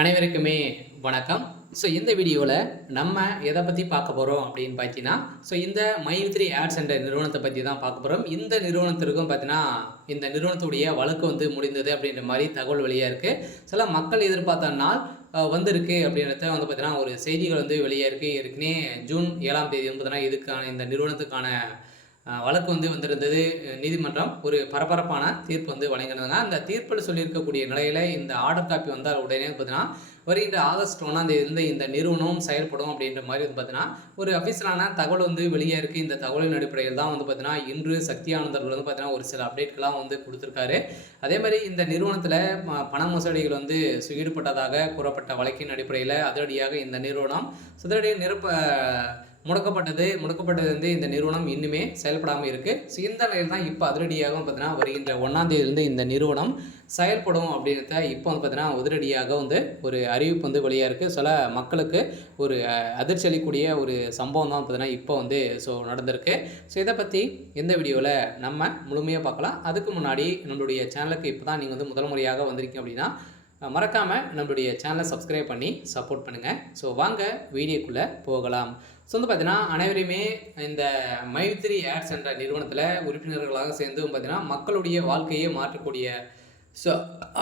அனைவருக்குமே வணக்கம். இந்த வீடியோவில் நம்ம எதை பற்றி பார்க்க போகிறோம் அப்படின்னு பார்த்தீங்கன்னா, இந்த மை3 ஆட்ஸ் என்ற நிறுவனத்தை பற்றி தான் பார்க்க போகிறோம். இந்த நிறுவனத்திற்கும் பார்த்தீங்கன்னா, இந்த நிறுவனத்துடைய வழக்கு வந்து முடிந்தது அப்படின்ற மாதிரி தகவல் வெளியாக இருக்குது. சில மக்கள் எதிர்பார்த்த நாள் வந்திருக்கு அப்படின்றத வந்து பார்த்தீங்கன்னா, ஒரு செய்திகள் வந்து வெளியாக இருக்குது. ஏற்கனவே ஜூன் 7ஆம் தேதி வந்து பார்த்தீங்கன்னா, இதுக்கான இந்த நிறுவனத்துக்கான வழக்கு வந்து வந்திருந்தது. நீதிமன்றம் ஒரு பரபரப்பான தீர்ப்பு வந்து வழங்கியிருந்தாங்க. அந்த தீர்ப்பில் சொல்லியிருக்கக்கூடிய நிலையில் இந்த ஆர்டர் காப்பி வந்தால் உடனே பார்த்தீங்கன்னா, வருகின்ற ஆகஸ்ட் 1ஆம் தேதியிலிருந்து இந்த நிறுவனம் செயல்படும் அப்படின்ற மாதிரி வந்து பார்த்தீங்கன்னா, ஒரு அஃபிஷியலான தகவல் வந்து வெளியே இருக்குது. இந்த தகவலின் அடிப்படையில் தான் வந்து பார்த்தீங்கன்னா, இன்று சக்தி ஆனந்தர்கள் வந்து பார்த்தீங்கன்னா, ஒரு சில அப்டேட்கள்லாம் வந்து கொடுத்துருக்காரு. அதே மாதிரி இந்த நிறுவனத்தில் பண மோசடிகள் வந்து ஈடுபட்டதாக கூறப்பட்ட வழக்கின் அடிப்படையில் அதிரடியாக இந்த நிறுவனம் முடக்கப்பட்டது வந்து இந்த நிறுவனம் இன்னுமே செயல்படாமல் இருக்குது. இந்த நிலையில் தான் இப்போ அதிரடியாக பார்த்தீங்கன்னா, வருகின்ற 1ஆம் தேதியிலிருந்து இந்த நிறுவனம் செயல்படும் அப்படின்றத இப்போ வந்து பார்த்தீங்கன்னா, உதிரடியாக வந்து ஒரு அறிவிப்பு வந்து வெளியாக இருக்குது. சில மக்களுக்கு ஒரு அதிர்ச்சி அளிக்கக்கூடிய ஒரு சம்பவம் தான் பார்த்தீங்கன்னா இப்போ வந்து நடந்திருக்கு. இதை பற்றி இந்த வீடியோவில் நம்ம முழுமையாக பார்க்கலாம். அதுக்கு முன்னாடி நம்மளுடைய சேனலுக்கு இப்போ தான் நீங்கள் வந்து முதல் முறையாக வந்திருக்கீங்க அப்படின்னா, மறக்காமல் நம்மளுடைய சேனலை சப்ஸ்கிரைப் பண்ணி சப்போர்ட் பண்ணுங்கள். வாங்க வீடியோக்குள்ளே போகலாம். வந்து பார்த்தீங்கன்னா, அனைவருமே இந்த மை3 ஆட்ஸ் என்ற நிறுவனத்தில் உறுப்பினர்களாக சேர்ந்து பார்த்தீங்கன்னா, மக்களுடைய வாழ்க்கையை மாற்றக்கூடிய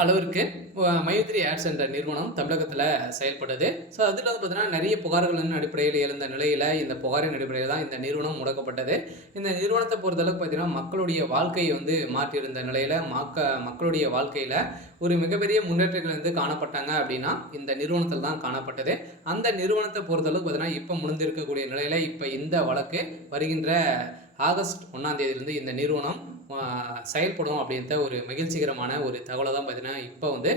அளவிற்கு மை3 ஆட்ஸ் என்ற நிறுவனம் தமிழகத்தில் செயல்படுது. அதில் வந்து பார்த்தீங்கன்னா, நிறைய புகார்களின் அடிப்படையில் எழுந்த நிலையில் இந்த புகாரின் அடிப்படையில் தான் இந்த நிறுவனம் முடக்கப்பட்டது. இந்த நிறுவனத்தை பொறுத்தளவுக்கு பார்த்தீங்கன்னா, மக்களுடைய வாழ்க்கையை வந்து மாற்றியிருந்த நிலையில் மக்களுடைய வாழ்க்கையில் ஒரு மிகப்பெரிய முன்னேற்றங்கள் வந்து காணப்பட்டாங்க அப்படின்னா இந்த நிறுவனத்தில் தான் காணப்பட்டது. அந்த நிறுவனத்தை பொறுத்தளவுக்கு பார்த்தீங்கன்னா, இப்போ முடிந்திருக்கக்கூடிய நிலையில் இப்போ இந்த வழக்கு வருகின்ற ஆகஸ்ட் 1ஆம் தேதியிலிருந்து இந்த நிறுவனம் செயல்படும் அப்படின்ற ஒரு மகிழ்ச்சிகரமான ஒரு தகவலை தான் பார்த்தீங்கன்னா இப்போ வந்து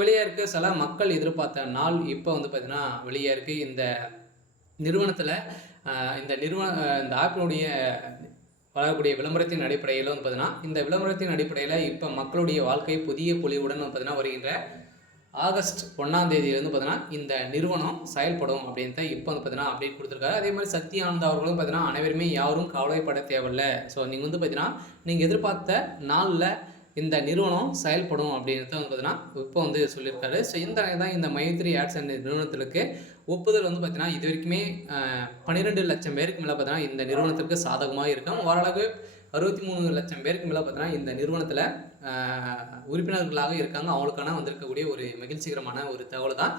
வெளியாக இருக்குது. சில மக்கள் எதிர்பார்த்த நாள் இப்போ வந்து பார்த்தீங்கன்னா வெளியாக இருக்குது. இந்த நிறுவனத்தில் இந்த ஆப்பினுடைய வளரக்கூடிய விளம்பரத்தின் அடிப்படையில் வந்து பார்த்தீங்கன்னா, இந்த விளம்பரத்தின் அடிப்படையில் இப்போ மக்களுடைய வாழ்க்கை புதிய பொலிவுடன் வந்து பார்த்தீங்கன்னா வருகின்ற ஆகஸ்ட் 1ஆம் தேதியிலேருந்து பார்த்தீங்கன்னா இந்த நிறுவனம் செயல்படும் அப்படின்ட்டு இப்போ வந்து பார்த்தீங்கன்னா அப்டேட் கொடுத்துருக்காரு. அதே மாதிரி சக்தி ஆனந்த் அவர்களும் பார்த்தீங்கன்னா, அனைவருமே யாரும் கவலைப்பட தேவையில்லை. நீங்கள் வந்து பார்த்தீங்கன்னா, நீங்கள் எதிர்பார்த்த நாளில் இந்த நிறுவனம் செயல்படும் அப்படின்றத வந்து பார்த்தீங்கன்னா இப்போ வந்து சொல்லியிருக்காரு. இந்த தான் இந்த மை3 ஆட்ஸ் என்ற நிறுவனத்திற்கு ஒப்புதல் வந்து பார்த்தீங்கன்னா, இது வரைக்குமே 12 லட்சம் பேருக்கு மேலே பார்த்தீங்கன்னா இந்த நிறுவனத்திற்கு சாதகமாக இருக்கும். ஓரளவு 63 லட்சம் பேருக்கு மேலே பார்த்தீங்கன்னா இந்த நிறுவனத்தில் உறுப்பினர்களாக இருக்காங்க. அவங்களுக்கான வந்திருக்கக்கூடிய ஒரு மகிழ்ச்சிகரமான ஒரு தகவல் தான்.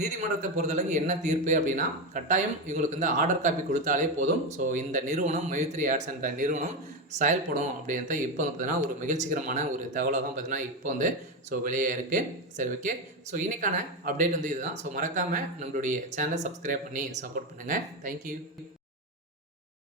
நீதிமன்றத்தை பொறுத்தளவுக்கு என்ன தீர்ப்பு அப்படின்னா, கட்டாயம் இவங்களுக்கு வந்து ஆர்டர் காப்பி கொடுத்தாலே போதும். இந்த நிறுவனம் மை3 ஆட்ஸ் என்ற நிறுவனம் செயல்படும் அப்படின்றத இப்போ வந்து பார்த்தீங்கன்னா ஒரு மகிழ்ச்சிகரமான ஒரு தகவலாக தான் பார்த்தீங்கன்னா இப்போ வந்து வெளியே இருக்குது. சரி, ஓகே. இன்னைக்கான அப்டேட் வந்து இதுதான். மறக்காமல் நம்மளுடைய சேனலை சப்ஸ்கிரைப் பண்ணி சப்போர்ட் பண்ணுங்கள். தேங்க்யூ.